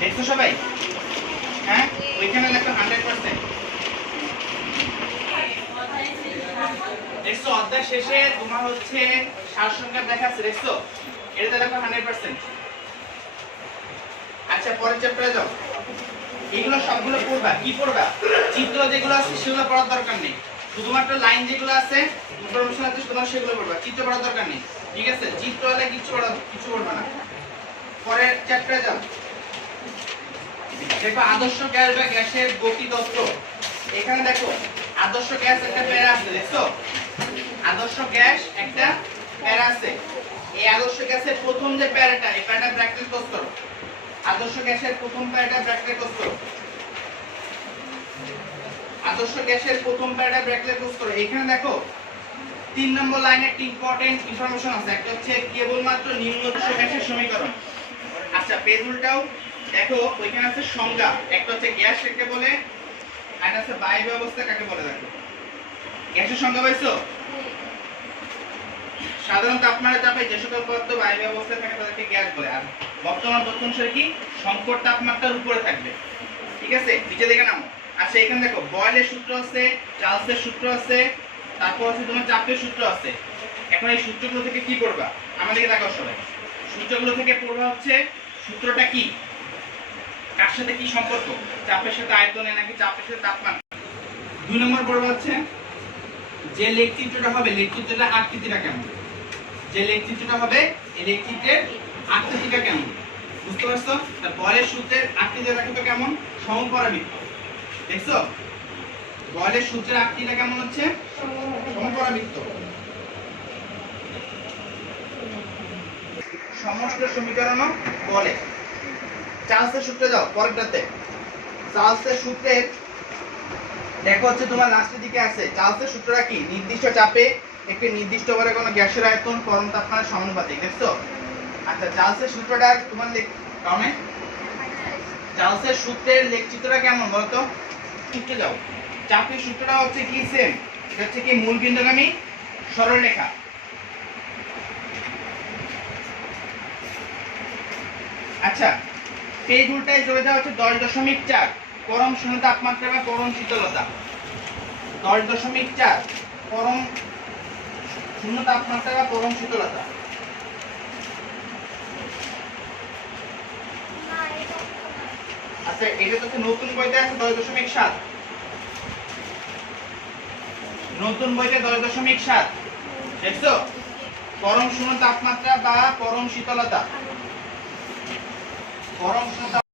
দেখছো সবাই? হ্যাঁ, ওইখানে লেখো 100%। দেখছো অধ্যায় শেষে তোমার হচ্ছে সারসংখ্যা দেখাচ্ছে, দেখছো? এটাতে লেখো 100%। আচ্ছা, পরের চ্যাপ্টারে যাও। এগুলো সবগুলো পড়বা। কি পড়বা? চিত্র যেগুলো আছে সেগুলো পড়ার দরকার নেই, শুধুমাত্র লাইন যেগুলো আছে ইনফরমেশন আছে তোমার সেগুলো পড়বা, চিত্র পড়ার দরকার নেই। ঠিক আছে? চিত্র হলে কিছু পড়বা না। পরের চ্যাপ্টারে যাও। দেখো আদর্শ গ্যাস বা গ্যাসের গতি তত্ত্ব। এখানে দেখো আদর্শ গ্যাস একটা প্যারা আছে, দেখছো? আদর্শ গ্যাস একটা প্যারা আছে। এই আদর্শ গ্যাসের প্রথম যে প্যারাটা, এই প্যারাটা ব্র্যাকেটে ক্লোজ করো। আদর্শ গ্যাসের প্রথম প্যারাটা ব্র্যাকেটে ক্লোজ করো। আদর্শ গ্যাসের প্রথম প্যারাটা ব্র্যাকেটে ক্লোজ করো। এখানে দেখো 3 নম্বর লাইনে একটা ইম্পর্টেন্ট ইনফরমেশন আছে। একটা হচ্ছে কেবলমাত্র নিম্ন আদর্শ গ্যাসের সমীকরণ। আচ্ছা, পেজ উল্টাও। দেখো ওইখানে আছে সংজ্ঞা। একটা হচ্ছে গ্যাস কাকে বলে, আর আছে বায়বীয় অবস্থা কাকে বলে। দেখো গ্যাসের সংজ্ঞা পাইছো? সাধারণ তাপমাত্রা চাপে যে সকল পদার্থ বায়বীয় অবস্থায় থাকে তাদেরকে গ্যাস বলে। আর বর্তমান তথ্য অনুসারে কি সংকট তাপমাত্রার উপরে থাকবে। ঠিক আছে? নিচে দেখে নাও। আচ্ছা, এখানে দেখো বয়েলের সূত্র আছে, চার্লসের সূত্র আছে, তারপর আছে তোমার চাপের সূত্র আছে। এখন এই সূত্রগুলো থেকে কি পড়বা? আমাদেরকে দেখো সবাই। সূত্রগুলো থেকে পড়বা হচ্ছে সূত্রটা কি, কার সাথে কি সম্পর্ক, চাপের সাথে আয়তনে নাকি চাপের সাথে তাপমাত্রা। 2 নম্বর পড়বা হচ্ছে যে লেখ চিত্রটা হবে, লেখ চিত্রটা আকৃতিটা কেমন। যে লেখ চিত্রটা হবে এই লেখ চিত্রের আকৃতিটা কেমন, বুঝতে পারছো? তার বলের সূত্রের আকৃতিটা দেখো কেমন, সমপরাবৃত্ত। দেখছো বলের সূত্রের আকৃতিটা কেমন হচ্ছে, সমপরাবৃত্ত। সমস্ত সমীকরণ বলে। চার্লসের সূত্রে যাও পরেরটাতে। চার্লসের সূত্রের দেখো হচ্ছে তোমার লাস্টের দিকে আছে। চার্লসের সূত্রটা কি? নির্দিষ্ট চাপে একটি নির্দিষ্ট করে কোনো গ্যাসের আয়তন পরম তাপমাত্রার সমানুপাতিক। দেখছো? আচ্ছা, চার্লসের সূত্রটা তোমার কারণে চার্লসের সূত্রের লেখচিত্রটা কেমন বলতো? সূত্রে যাও। চাপের সূত্রটা হচ্ছে কি সেম, এটা হচ্ছে কি মূল বিন্দুগামী সরলরেখা। আচ্ছা, পেজ উল্টায় চলে যাওয়া হচ্ছে 10.4 পরম শূন্য তাপমাত্রা বা পরম শীতলতা। 10.4 পরম শূন্য তাপমাত্রা বা পরম শীতলতা। আচ্ছা, এটা তো নতুন বইতে আছে 10.7। নতুন বইতে 10.7 দেখছো? পরম শূন্য তাপমাত্রা বা পরম শীতলতা। পরম শূন্য